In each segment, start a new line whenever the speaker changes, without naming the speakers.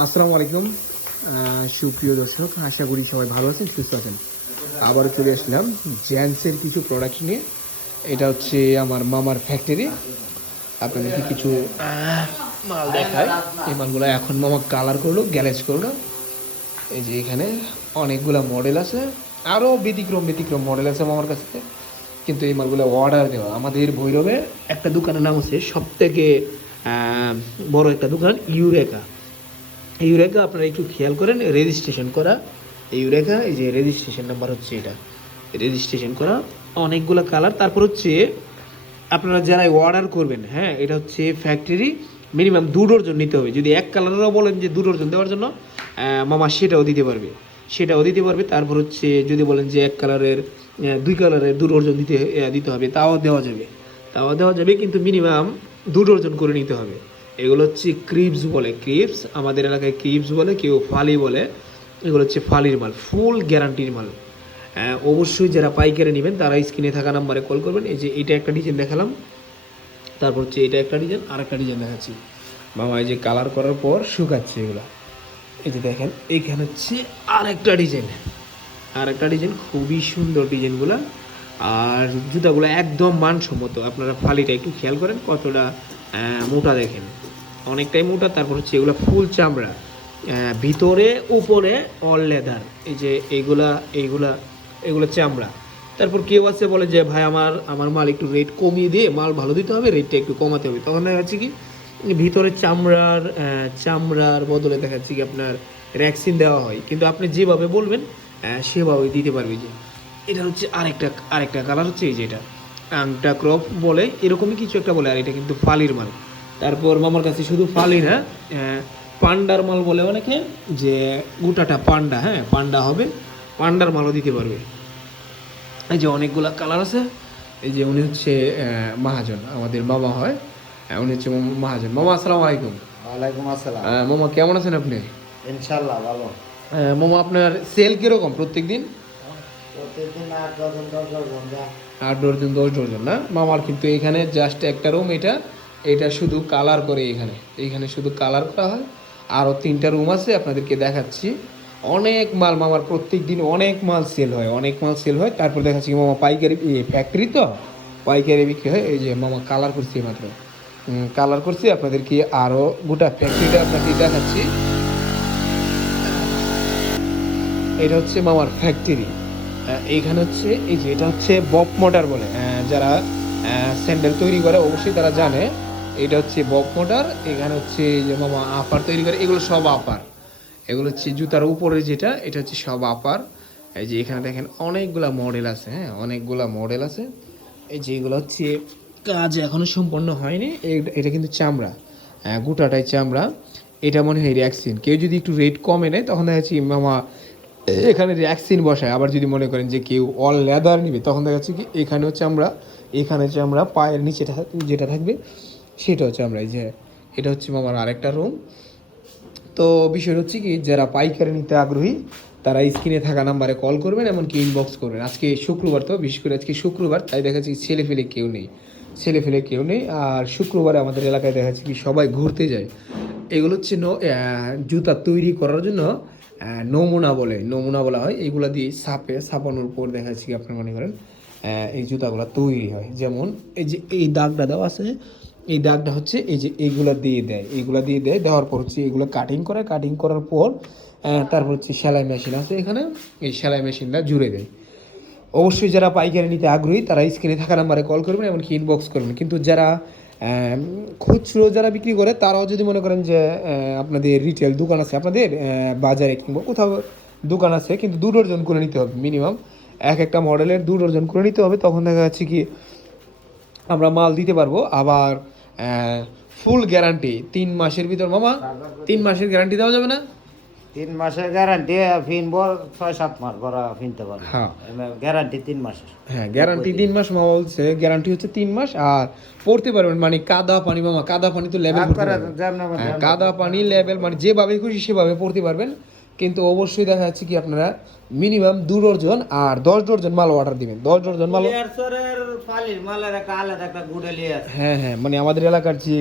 আসসালামু আলাইকুম। সুপ্রিয় দর্শক, আশা করি সবাই ভালো আছেন, সুস্থ আছেন। আবারও চলে আসলাম জ্যান্সের কিছু প্রোডাক্ট নিয়ে। এটা হচ্ছে আমার মামার ফ্যাক্টরি আপনাদেরকে কিছু মাল দেখায় এই মালগুলো এখন মামা কালার করল গ্যারেজ করল। এই যে এখানে অনেকগুলো মডেল আছে। আরও ব্যতিক্রম ব্যতিক্রম মডেল আছে আমার কাছে কিন্তু এই মালগুলো অর্ডার দেওয়া। আমাদের ভৈরবে একটা দোকানের নাম হচ্ছে সব থেকে বড় একটা দোকান, ইউরেকা। ইউরেকা আপনারা একটু খেয়াল করেন রেজিস্ট্রেশন করা। এই ইউরেকা এই যে রেজিস্ট্রেশন নাম্বার হচ্ছে এটা। রেজিস্ট্রেশন করা, অনেকগুলো কালার তারপর হচ্ছে, আপনারা যারা অর্ডার করবেন হ্যাঁ এটা হচ্ছে ফ্যাক্টরি মিনিমাম দু ডর্জন নিতে হবে। যদি এক কালারেরও বলেন যে দু ডর্জন দেওয়ার জন্য মামা সেটাও দিতে পারবে। সেটাও দিতে পারবে। তারপর হচ্ছে, যদি বলেন যে এক কালারের দুই কালারের দু ডর্জন দিতে দিতে হবে, তাও দেওয়া যাবে। তাও দেওয়া যাবে, কিন্তু মিনিমাম দু ডর্জন করে নিতে হবে। এগুলো হচ্ছে ক্রিপস বলে। ক্রিপস আমাদের এলাকায় ক্রিপস বলে, কেউ ফালি বলে। এগুলো হচ্ছে ফালির মাল, ফুল গ্যারান্টির মাল। অবশ্যই যারা পাইকারি নেবেন, তারা স্ক্রিনে থাকা নাম্বারে কল করবেন। এই যে এটা একটা ডিজাইন দেখালাম। তারপর হচ্ছে এটা একটা ডিজাইন আর একটা ডিজাইন দেখাচ্ছি। মামা, এই যে কালার করার পর শুকাচ্ছে এগুলো। এই যে দেখেন এইখানে হচ্ছে আর একটা ডিজাইন। আর একটা ডিজাইন, খুবই সুন্দর ডিজাইনগুলো। আর জুতাগুলো একদম মানসম্মত। আপনারা ফালিটা একটু খেয়াল করেন, কতটা মোটা দেখেন। অনেকটাই মোটা তারপর হচ্ছে এগুলো ফুল চামড়া। ভিতরে উপরে অল লেদার এই যে এইগুলা এইগুলা এগুলো চামড়া। তারপর কেউ আছে বলে যে ভাই আমার আমার মাল একটু রেট কমিয়ে দিয়ে মাল ভালো দিতে হবে রেটটা একটু কমাতে হবে। তখন দেখা যাচ্ছে কি ভিতরে চামড়ার চামড়ার বদলে দেখা যাচ্ছে কি আপনার ভ্যাকসিন দেওয়া হয়। কিন্তু আপনি যেভাবে বলবেন আহ, সেভাবেই দিতে পারবে যে। এটা হচ্ছে আরেকটা আরেকটা কালার হচ্ছে এই যে এটা। আংটা ক্রপ বলে এরকমই কিছু একটা বলে আর এটা কিন্তু ফালির মাল। তারপর মামার কাছে শুধু ফালি না পান্ডার মাল বলে অনেকে যে গোটাটা পান্ডা হ্যাঁ? পান্ডা হবে পান্ডার মালও দিতে পারবে এই যে অনেকগুলা কালার আছে এই যে উনি হচ্ছে মহাজন আমাদের মামা হয়। উনি হচ্ছে মহাজন। মামা আসসালামু আলাইকুম।
ওয়ালাইকুম আসসালাম।
মামা কেমন আছেন আপনি?
ইনশাল্লাহ ভালো।
মামা আপনার সেল কীরকম প্রত্যেক দিন
প্রত্যেকদিন আট ডজন দশ ডজন যা।
আট ডজন দশ ডজন না? মামার কিন্তু এখানে জাস্ট একটা রুম এটা এটা শুধু কালার করে এখানে। এইখানে শুধু কালার করা হয়। আরও তিনটা রুম আছে, আপনাদেরকে দেখাচ্ছি। অনেক মাল মামার প্রত্যেক দিন অনেক মাল সেল হয়। অনেক মাল সেল হয়, তারপর দেখাচ্ছি মামা পাইকারি ফ্যাক্টরি তো? পাইকারি বিক্রি হয়। এই যে মামা কালার করছি মাত্র। কালার করছি, আপনাদেরকে আরও গোটা ফ্যাক্টরিটা আপনাকে দেখাচ্ছি। এটা হচ্ছে মামার ফ্যাক্টরি এইখানে হচ্ছে, এই যে এটা হচ্ছে বপ মোটর বলে। যারা স্যান্ডেল তৈরি করে, অবশ্যই তারা জানে। এটা হচ্ছে বক মোটর এখানে হচ্ছে যে মামা আপার তৈরি করে এগুলো সব আপার। এগুলো হচ্ছে জুতার উপরে যেটা এটা হচ্ছে সব আপার। এই যে এখানে দেখেন অনেকগুলা মডেল আছে হ্যাঁ অনেকগুলা মডেল আছে। এই যে এগুলো হচ্ছে কাজ এখনও সম্পন্ন হয়নি এটা কিন্তু চামড়া আহ, গোটাটাই চামড়া। এটা মনে হয় র্যাক্সিন কেউ যদি একটু রেট কমে নেয় তখন দেখা যাচ্ছে মামা এখানে র্যাক্সিন বসায়। আবার যদি মনে করেন যে কেউ অল লেদার নিবে তখন দেখা যাচ্ছে কি এখানে হচ্ছে আমরা এখানে আমরা পায়ের নিচে থা- যেটা থাকবে সেটা হচ্ছে আমরা এই যে, এটা হচ্ছে মামার আরেকটা রুম তো বিষয় হচ্ছে কি, যারা পাইকারি নিতে আগ্রহী, তারা স্ক্রিনে থাকা নাম্বারে কল করবেন, এমনকি ইনবক্স করবেন। আজকে শুক্রবার তো, বিশেষ করে আজকে শুক্রবার, তাই দেখা যাচ্ছে ছেলে ফেলে কেউ নেই। ছেলে ফেলে কেউ নেই, আর শুক্রবারে আমাদের এলাকায় দেখা যাচ্ছে কি সবাই ঘুরতে যায়। এগুলো হচ্ছে জুতা তৈরি করার জন্য নমুনা বলে, নমুনা বলা হয়। এইগুলো দিয়ে সাপে, সাপানোর পর দেখা যাচ্ছে কি আপনি মনে করেন এই জুতাগুলো তৈরি হয়। যেমন এই যে এই দাগটা দেওয়া আছে এই দাগটা হচ্ছে এই যে এইগুলা দিয়ে দেয়। এইগুলা দিয়ে দেয়, দেওয়ার পর হচ্ছে এগুলো কাটিং করে কাটিং করার পর তারপর হচ্ছে সেলাই মেশিন আছে এখানে, এই সেলাই মেশিনটা জুড়ে দেয়। অবশ্যই যারা পাইকারি নিতে আগ্রহী, তারা স্ক্রিনে থাকা নাম্বারে কল করবেন, এমনকি ইনবক্স করবেন। কিন্তু যারা খুচরো যারা বিক্রি করে, তারাও যদি মনে করেন যে আপনাদের রিটেল দোকান আছে, আপনাদের বাজারে কিংবা কোথাও দোকান আছে, কিন্তু দু ডজন করে নিতে হবে মিনিমাম এক একটা মডেলের দু ডজন করে নিতে হবে, তখন দেখা যাচ্ছে কি আমরা মাল দিতে পারব, আবার ফুল গ্যারান্টি তিন মাসের ভিতর মামা তিন মাসের গ্যারান্টি দেওয়া যাবে না?
তিন মাসের গ্যারান্টি ফিনবো ছয় সাত মাস ভরা ফিনতে পারব
হ্যাঁ।
গ্যারান্টি তিন মাসের।
হ্যাঁ গ্যারান্টি তিন মাস মামা বলছে গ্যারান্টি হচ্ছে তিন মাস আর পড়তে পারবেন মানে কাদা পানি মামা কাদা পানি তো লেভেল
করে যেমন
কাদা পানি লেভেল মানে যেভাবে খুশি সেভাবে পড়তে পারবেন। কিন্তু অবশ্যই দেখা যাচ্ছে কি আপনারা মিনিমাম দু ডর্জন আর দশ ডর্জন মাল অর্ডার দিবেন। দশ ডর্জন মাল
এয়ারসরের ফালির আলাদা একটা গুডেলি
হ্যাঁ হ্যাঁ মানে আমাদের এলাকার যে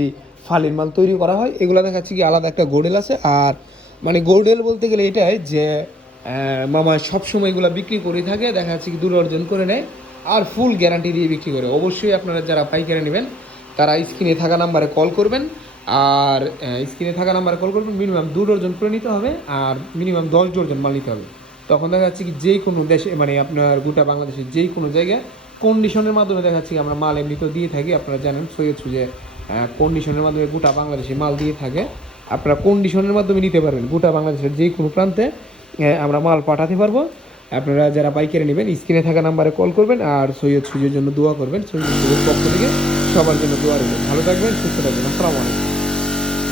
ফালির মাল তৈরি করা হয় এগুলো দেখা যাচ্ছে কি আলাদা একটা গোডেল আছে। আর মানে গোডেল বলতে গেলে এটাই যে মামা সবসময় এগুলো বিক্রি করে থাকে দেখা যাচ্ছে কি দূর অর্জন করে নেয় আর ফুল গ্যারান্টি দিয়ে বিক্রি করে। অবশ্যই আপনারা যারা পাইকারি নেবেন তারা স্ক্রিনে থাকা নাম্বারে কল করবেন। আর স্ক্রিনে থাকা নাম্বারে কল করবেন মিনিমাম দু ডর্জন করে নিতে হবে আর মিনিমাম দশ ডর্জন মাল নিতে হবে। তখন দেখা যাচ্ছে কি যে কোনো দেশে মানে আপনার গোটা বাংলাদেশের যেই কোনো জায়গায় কন্ডিশনের মাধ্যমে দেখা যাচ্ছে কি আমরা মাল এমনিতেও দিয়ে থাকি। আপনারা জানেন সৈয়দ সুজে কন্ডিশনের মাধ্যমে গোটা বাংলাদেশে মাল দিয়ে থাকে। আপনারা কন্ডিশনের মাধ্যমে নিতে পারবেন। গোটা বাংলাদেশের যে কোনো প্রান্তে আমরা মাল পাঠাতে পারব। আপনারা যারা পাইকারি নেবেন, স্ক্রিনে থাকা নাম্বারে কল করবেন আর সৈয়দ সুজের জন্য দোয়া করবেন। সৈয়দ সুজের পক্ষ থেকে সবার জন্য দোয়া রইল। ভালো থাকবেন, সুস্থ থাকবেন। আসসালামু আলাইকুম।